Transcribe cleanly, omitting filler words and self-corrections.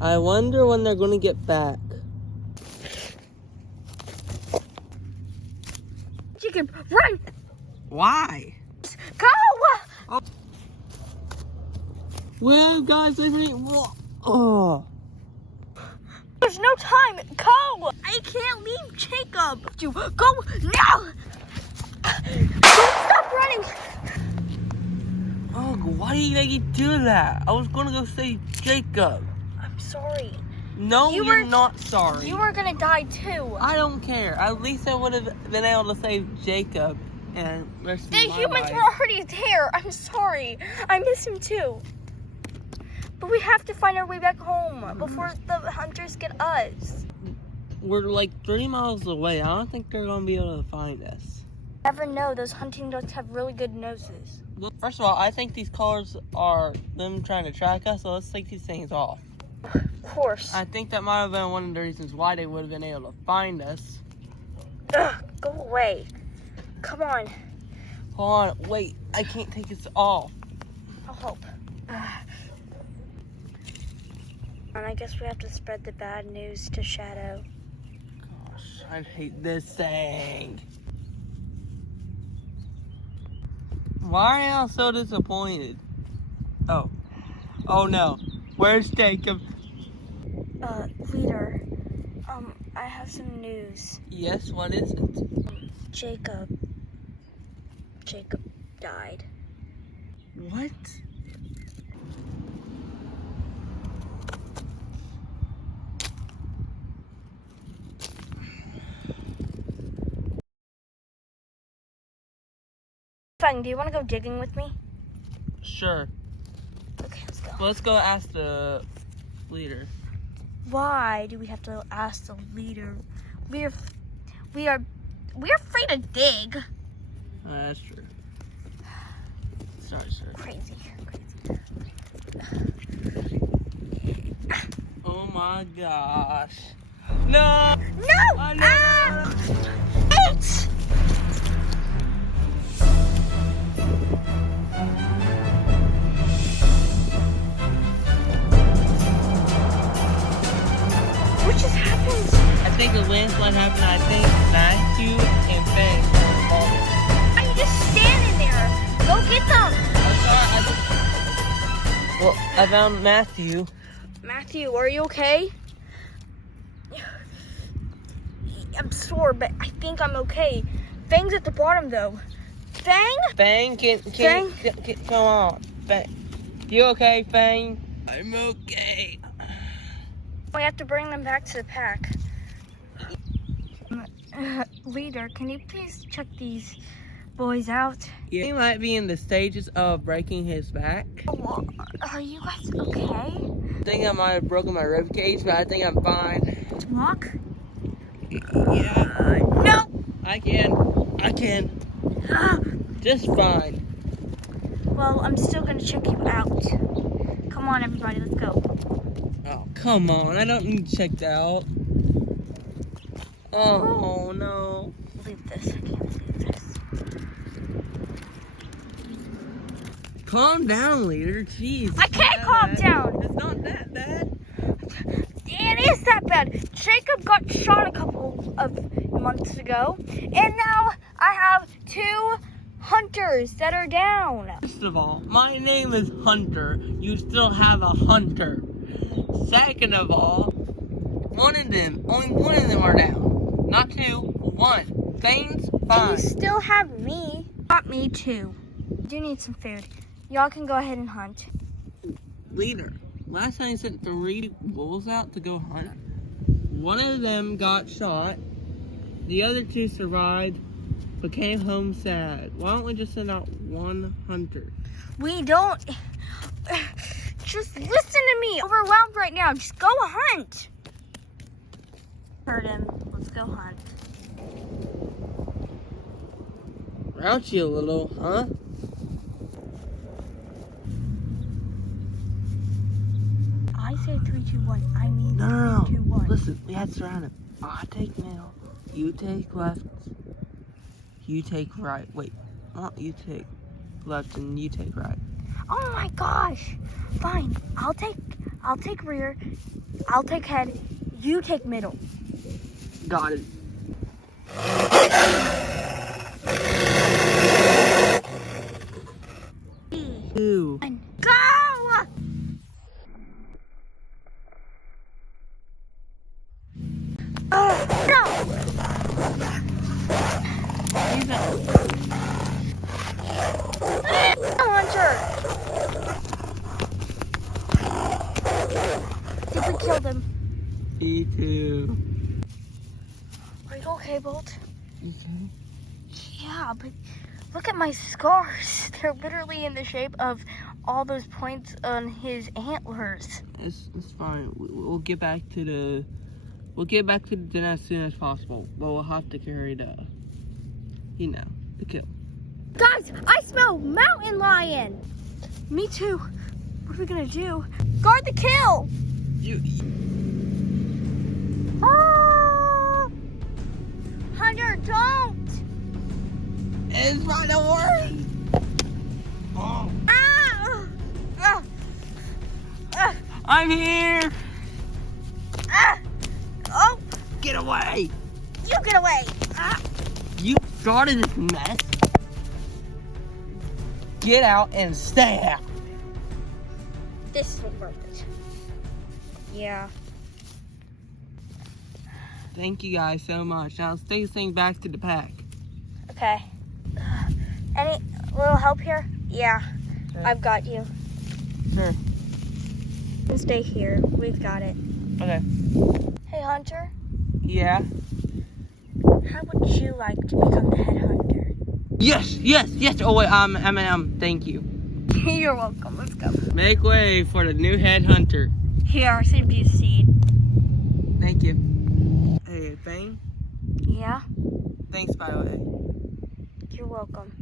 I wonder when they're gonna get back. Chicken, run! Why? Go! Oh. Well, guys, I think. Oh. There's no time. Go! I can't leave Jacob. You go now! Don't stop running. Oh, why do you make you do that? I was gonna go save Jacob. I'm sorry. No, you're not sorry. You were gonna die too. I don't care. At least I would have been able to save Jacob and rest The humans were already there. I'm sorry. I miss him too. But we have to find our way back home before the hunters get us. We're like 3 miles away. I don't think they're gonna be able to find us. Never know. Those hunting dogs have really good noses. Well, first of all, I think these colors are them trying to track us, so let's take these things off. Of course. I think that might have been one of the reasons why they would have been able to find us. Ugh, go away. Come on. Hold on, wait, I can't take this off. I'll help. And I guess we have to spread the bad news to Shadow. Gosh, I hate this thing. Why am I so disappointed? Oh. Oh no. Where's Jacob? Leader, I have some news. Yes, what is it? Jacob died. What? Fang, do you want to go digging with me? Sure. Okay, let's go. Let's go ask the leader. Why do we have to ask the leader? We're afraid to dig. That's true. Sorry, sir. Crazy. Oh my gosh. No! No! Oh, no. Eight! What just happened? I think a landslide happened. I think Matthew and Fang are involved. I'm just standing there. Go get them. I'm sorry. Well, I found Matthew. Matthew, are you okay? I'm sore, but I think I'm okay. Fang's at the bottom, though. Fang? Fang, come on. Fang. You okay, Fang? I'm okay. We have to bring them back to the pack. Leader, can you please check these boys out? Yeah, he might be in the stages of breaking his back. Oh, are you guys okay? I think I might have broken my rib cage, but I think I'm fine. Walk? Yeah. No! I can. Just fine. Well, I'm still gonna check you out. Come on, everybody, let's go. Oh, come on. I don't need checked out. Oh, no. Leave this. I can't leave this. Calm down, leader. Jeez. I can't calm down. It's not that bad. It is that bad. Jacob got shot a couple of months ago, and now I have 2 hunters that are down. First of all, my name is Hunter. You still have a hunter. Second of all, only one of them are down. Not 2, 1. Things fine. And you still have me. Got me too. I do need some food. Y'all can go ahead and hunt. Leader, last time I sent 3 wolves out to go hunt. One of them got shot. The other 2 survived, but came home sad. Why don't we just send out 1 hunter? We don't. Just listen to me. Overwhelmed right now. Just go hunt. Heard him. Let's go hunt. Grouchy a little, huh? I say 3, 2, 1. I mean No. 3, 2, 1. Listen, we had surrounded. I take middle. You take left. You take right. Wait, not you take left and you take right. Oh my gosh. Fine. I'll I'll take rear. I'll take head. You take middle. Got it. Two. And go! No! He's a Hunter! I think we killed him. E2. Are you okay, Bolt? Okay. Yeah, but look at my scars. They're literally in the shape of all those points on his antlers. It's fine. We'll get back to the dinner as soon as possible. But we'll have to carry the kill. Guys, I smell mountain lion. Me too. What are we gonna do? Guard the kill. Ah! Hunter, don't. It's fine, don't worry. Oh. Ah! Ah! Ah! I'm here. Ah! Oh, Get away. you get away. Ah! You started this mess. Get out and stay out. This was worth it. Yeah. Thank you guys so much. Now let's take this thing back to the pack. Okay. Any little help here? Yeah. Sure. I've got you. Sure. Stay here. We've got it. Okay. Hey, Hunter. Yeah. How would you like to become the head hunter? Yes. Oh wait, thank you. You're welcome. Let's go. Make way for the new head hunter. Here, save you a seed. Thank you. Hey, Fang. Yeah? Thanks, by the way. You're welcome.